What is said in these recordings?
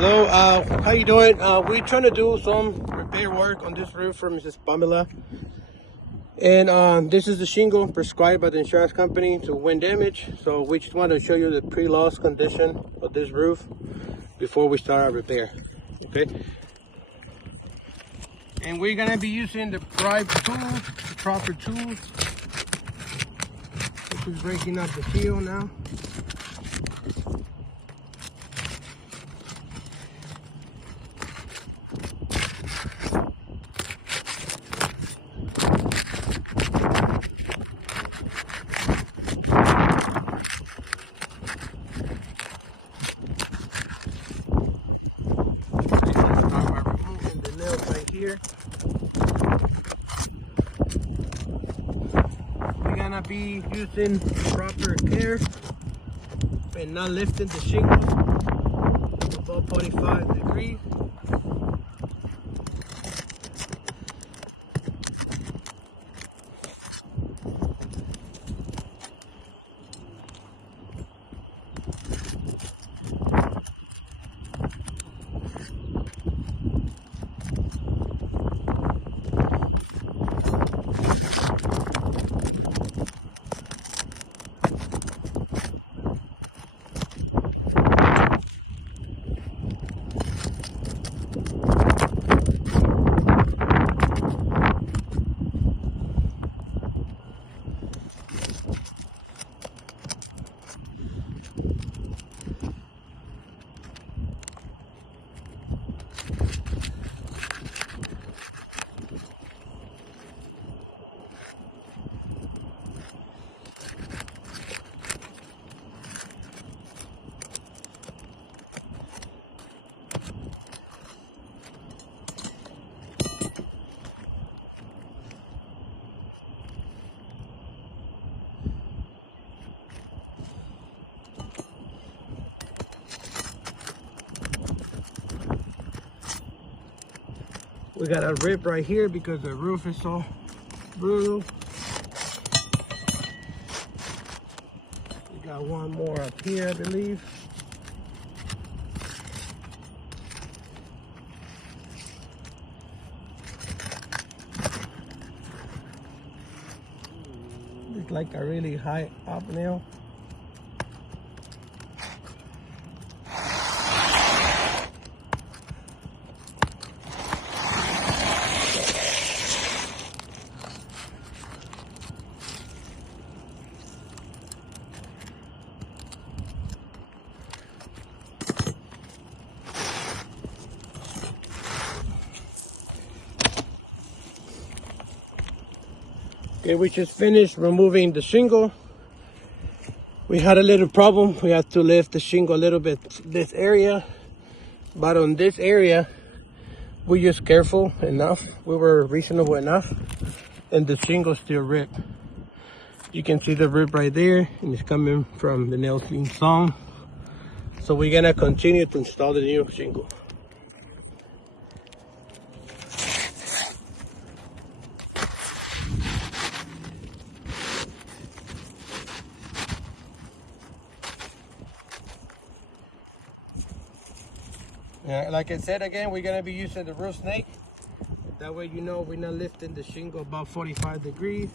Hello, how you doing? We're trying to do some repair work on this roof for Mrs. Pamela. And this is the shingle prescribed by the insurance company to wind damage. So we just want to show you the pre-loss condition of this roof before we start our repair. Okay. And we're gonna be using the proper tools. This is breaking up the seal now. Removing the nails right here. We're gonna be using proper care and not lifting the shingle above 45 degrees. We got a rip right here because the roof is so brutal. We got one more up here, I believe. It's like a really high up nail. Okay, we just finished removing the shingle. We had a little problem. We had to lift the shingle a little bit this area, but on this area, we just careful enough. We were reasonable enough, and the shingle still ripped. You can see the rip right there, and it's coming from the nails being sawn. So we're gonna continue to install the new shingle. Yeah, like I said again, we're gonna be using the roof snake. That way you know we're not lifting the shingle about 45 degrees.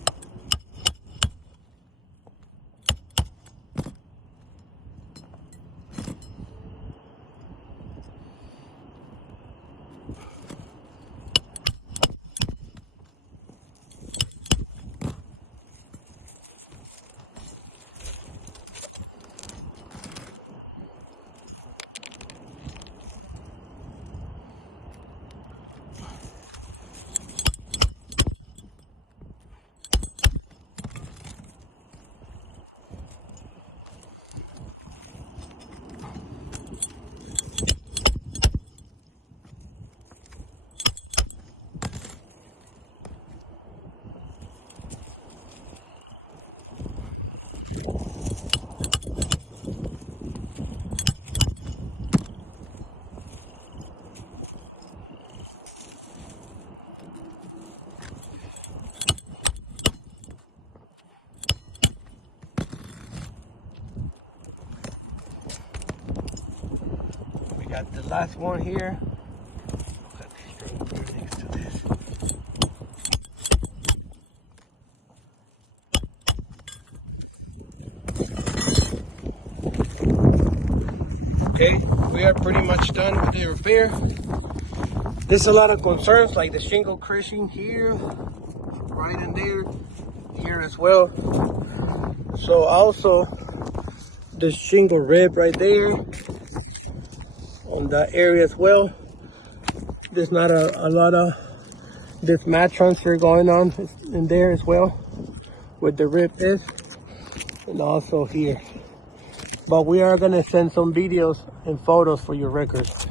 Got the last one here. Got this thing here next to this. Okay, we are pretty much done with the repair. There's a lot of concerns like the shingle crushing here, right in there, here as well. So also this shingle rib right there on that area as well. There's not a lot of this mat transfer going on in there as well, where the rib is, and also here. But we are gonna send some videos and photos for your records.